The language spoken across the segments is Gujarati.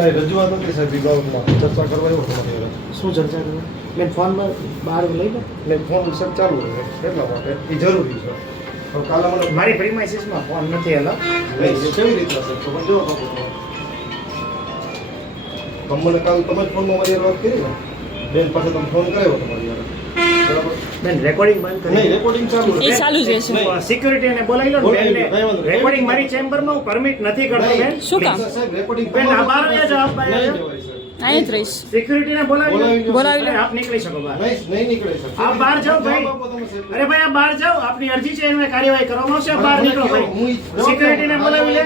મારી રજૂઆત હતી સાહેબ વિભાગમાં? ચર્ચા કરવા એવો તમારી શું ચર્ચા કરો? બેન ફોનમાં બહાર લઈ લે એટલે ફોન સર ચાલુ રહે એટલા માટે. એ જરૂરી છે. હવે કાલે મને મારી પ્રીમાઇસીસમાં ફોન નથી હેલો એ કેવી રીતના સર તો જો તમને તમે. તમે મને કાલ તમે જ ફોનમાં મારી વાત કરી ને? બેન પાસે તમે ફોન કર્યો તમારી હારે. બેન રેકોર્ડિંગ બંધ નહીં રેકોર્ડિંગ ચાલુ એ ચાલુ જ રહેશે. સિક્યુરિટી ને બોલાવી લો ને બોલાવી લો, બેનને. કઈ વાંધો નહીં. રેકોર્ડિંગ મારી ચેમ્બરમાં હું પરમિટ નથી કરતો બેન શું કામ? સાહેબ રેકોર્ડિંગ બેન, આ બહાર વયા જાઓ, આપ. અહીં જ રહીશ સિક્યુરિટી ને બોલાવી બોલાવી લો લો. બોલાવી લો. આપ નીકળી શકો બહાર નહીં નહીં નીકળે સાહેબ આપ બહાર જાઓ ભાઈ. અરે ભાઈ આ બહાર જાઓ આપની અરજી છે એનું કાર્યવાહી કરવામાં આવશે બહાર નીકળો ભાઈ ઈ- સિક્યુરિટી ને બોલાવી લે.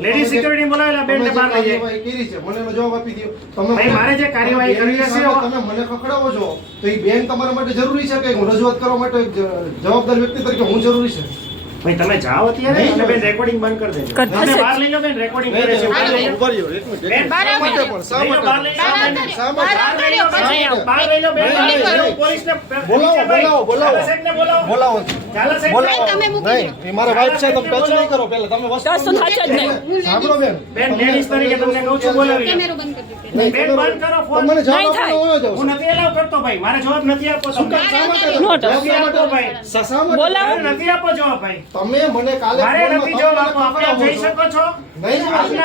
લેડી સિક્યુરિટી બોલાવી લે બેન તમે ને બહાર લઈ જાય કેરી છે મને જવાબ આપી દો તમે ભાઈ, મારે જે કાર્યવાહી એવો- સામે તમે મને પકડાવો છો તો એ બેન તમારા માટે જરૂરી છે કે હું રજૂઆત કરવા માટે જવાબદાર વ્યક્તિ તરીકે હું જરૂરી છે ભાઈ તમે જાઓ અત્યારે નહીં અને બેન રેકોર્ડિંગ બંધ કરી દેજો કર- તમે થશે. બહાર લઈ લો બેન રેકોર્ડિંગ કરે છે બહાર લઈ લો. ઊભા રહ્યો, એક મિનિટ, બેન. બહાર માટે. પણ? લો, માટે? બહાર લઈ લો, પછી. માટે? બહાર લઈ લો, બેન. પોલીસને બોલાવો. બોલાવો, બોલાવો. બોલાવો. તમે મને કાલે જવાબ મને આપણે જઈ છો. શકો નહીં મને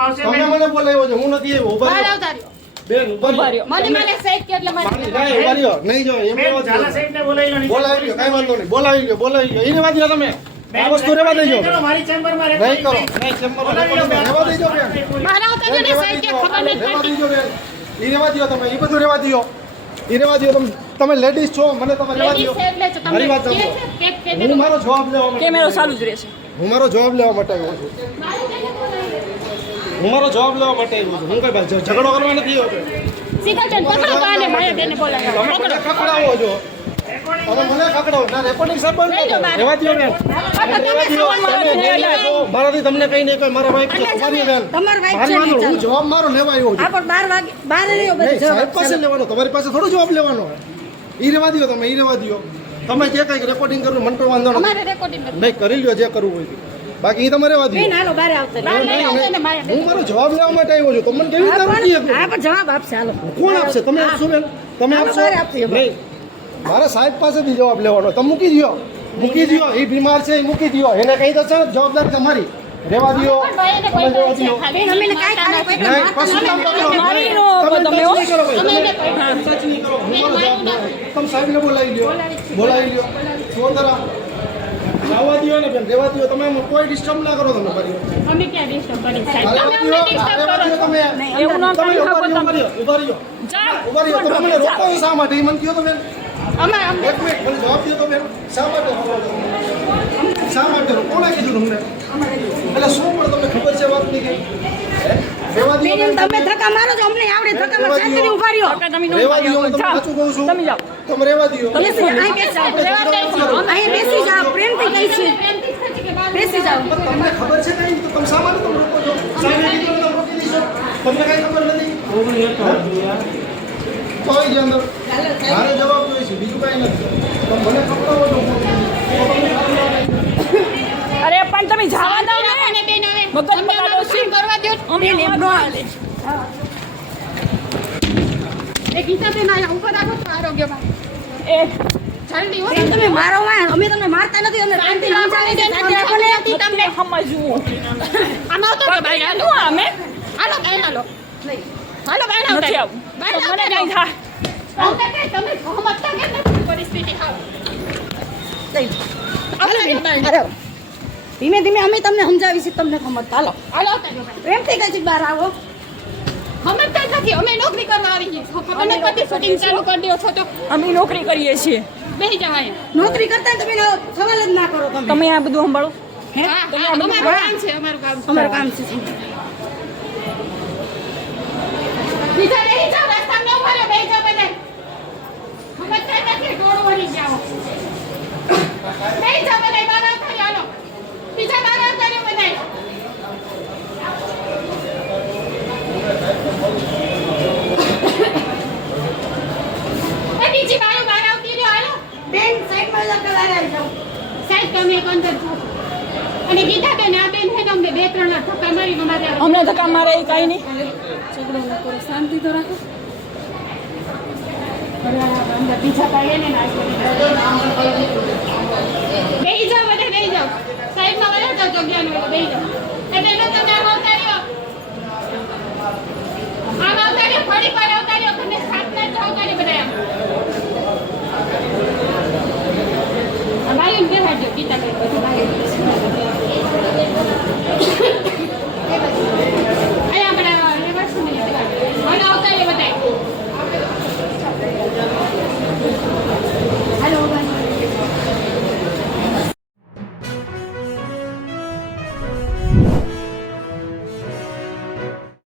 આવશે. બોલાવ્યો તો હું નથી આવ્યો બેન ઊભા રહ્યો. મને મને કે એટલે મારી નહીં, ઊભા રહ્યો. નહીં જો એમ ઝાલા બોલાવી લો. બોલાવી કાંઈ વાંધો નહીં. બોલાવી લ્યો બોલાવી લ્યો એને વાત તમે. આ વસ્તુ રહેવા દેજો. મારી નહીં કરો. નહીં. દેજો. બેન. ને કે ખબર નથી પડતી. ઈ રહેવા દ્યો તમે. ઈ બધું રહેવા દ્યો. ઈ રહેવા દ્યો. તમે તમે લેડીઝ છો મને તમે જ તમને મારી વાત સાંભળો. હું મારો જવાબ લેવા માટે કેમેરો ચાલુ જ રહેશે. હું મારો જવાબ લેવા માટે આવ્યો છું. હું મારો જવાબ લેવા માટે આવ્યો છું. હું કઈ ભાઈ ઝઘડો કરવા નથી આવ્યો સિકલચંદ પકડો બેને બોલાવો. તમે મને તમે ખખડાવો ના રેકોર્ડિંગ સર બંધ કરો. રહેવા ને. મારાથી તમને કઈ નહીં કોઈ મારા વાઈફ છે તમારી બેન તમારી wife છે હું જવાબ મારો લેવા આવ્યો છું. વાગે રહ્યો સાહેબ પાસે લેવાનો. તમારી પાસે થોડો જવાબ લેવાનો ઈ રહેવા દ્યો તમે ઈ રહેવા દ્યો. તમે જે કઈ રેકોર્ડિંગ કરવું મને તો વાંધો નથી. નહીં કરી લ્યો જે કરવું હોય. બાકી તમારે વાત હાલો બારે આવતા હું મારો જવાબ લેવા માટે આવ્યો છું. તમને કેવી રીતે નથી હા પણ જવાબ આપશે હાલો. કોણ આપશે? તમે આપશો બેન? તમે આપશો? મારે નહીં. મારે સાહેબ પાસેથી જવાબ લેવાનો. તમે મૂકી દ્યો. મૂકી દ્યો. એ બીમાર છે એ મૂકી દ્યો. એને કહી દો છે ને જવાબદારી તમારી. રેવા એને તમે અમે કાંઈ કોઈ કામ નો તમે કરો તમે. તમે સાહેબને બોલાવી દો બોલાવી દો રહેવા દ્યો ને બેન રહેવા દ્યો. તમે કોઈ ડિસ્ટર્બ ના કરો તમે મારી અમે ક્યાં ડિસ્ટર્બ કરી સાહેબ તમે અમને ડિસ્ટર્બ કરો તમે. એવું ના કરી શકો તમે. ઊભા રહ્યો, જાઓ ઊભા રહ્યો. તમે મને રોકો શા માટે? એ મને કહો તો બેન? અમે એક મિનિટ મને જવાબ દો તો બેન. શા માટે શા માટે કોણે કીધું તમને? એટલે શું પણ તમને ખબર છે વાતની કઈ? હે? રહેવા દ્યો બેન, બેન. તમે ધક્કા મારો છો? અમને આવડે ધક્કા મારો શાંતિથી ઊભા રહ્યો. તમે તમે નો રહેવા દ્યો હું તમને જાઓ. સાચું કહું છું? તમે જાઓ. તમે રહેવા દ્યો તમે અહીં બેસી જાઓ, રહેવા દે છે. અહીં બેસી જાઓ. પ્રેમથી કહી છીએ બેસી જાઓ. તમને ખબર છે કઈ? તો તમે શા તમે રોકો છો? સાહેબે તમે રોકી દીધો તમને કઈ ખબર નથી? તો આવી અંદર. મારે જવાબ જોઈએ છે. બીજું કઈ નથી. તમે મને ખબર હોય તો અરે પણ તમે જવા દો ને. બેન આવે મગજ અમને બગાડો અમારું છે. કામ કરવા બેન. એ આયા ઉપર આવો તો આરોગ્યમાં એ. જલ્દી હો. તમે મારો માં અમે તમને મારતા નથી અમે પ્રેમથી સમજાવી દે સાથે આપો ને તમને સમજવું. આમાં આવતો ભાઈ હાલો. શું હાલો. બેન હાલો. હાલો બેન નથી આવું. મને આવતા થાય તમે સમજતા કે પરિસ્થિતિ હાલો. હાલો બેન હાલો. ધીમે ધીમે અમે તમને સમજાવીશું તમને સમજતા હાલો હાલો પ્રેમથી કઈ બહાર આવો. જ નથી અમે નોકરી કરવા આવી છીએ. ખબર નથી શૂટિંગ ચાલુ કરી દો છો તો. અમે નોકરી કરીએ છીએ. જવાય નોકરી કરતા તમે સવાલ જ ના કરો તમે. તમે આ બધું સંભાળો. હા, હા, અમારું કામ છે અમારું કામ અમારું કામ છે બીજા બેસી જાઓ રસ્તામાં ન ઊભા રહો, જાઓ બધાય. સમજતા નથી, ટોળું વળી જાઓ બધાય, બહાર આવતા રહ્યો, હાલો. બીજા બહાર આવતા રહ્યો બધાય. એ બીજી બાયું બહાર આવતી રહ્યો, આવી જાઓ. સાઈડ તમે એક અંદર જાઓ. અને અને ગીતાબેન આ બેન છે ને અમને બે ત્રણ વાર ધક્કા અમને ધક્કા મારે એ કાંઈ નહીં. ઝઘડો ન કરો શાંતિ તો રાખો. બીજા કાંઈ ને બેહી જાઓ. બધા બેહી જાઓ સાઈડમાં વયા જાઓ જગ્યાનું બેહી જાઓ. એટલે બેનો તમે આવતા રહ્યો. આમ અવતાર્યો ફરી વાર અવતાર્યો તમે સાતના જ અવતાર્યો બધા આમ આ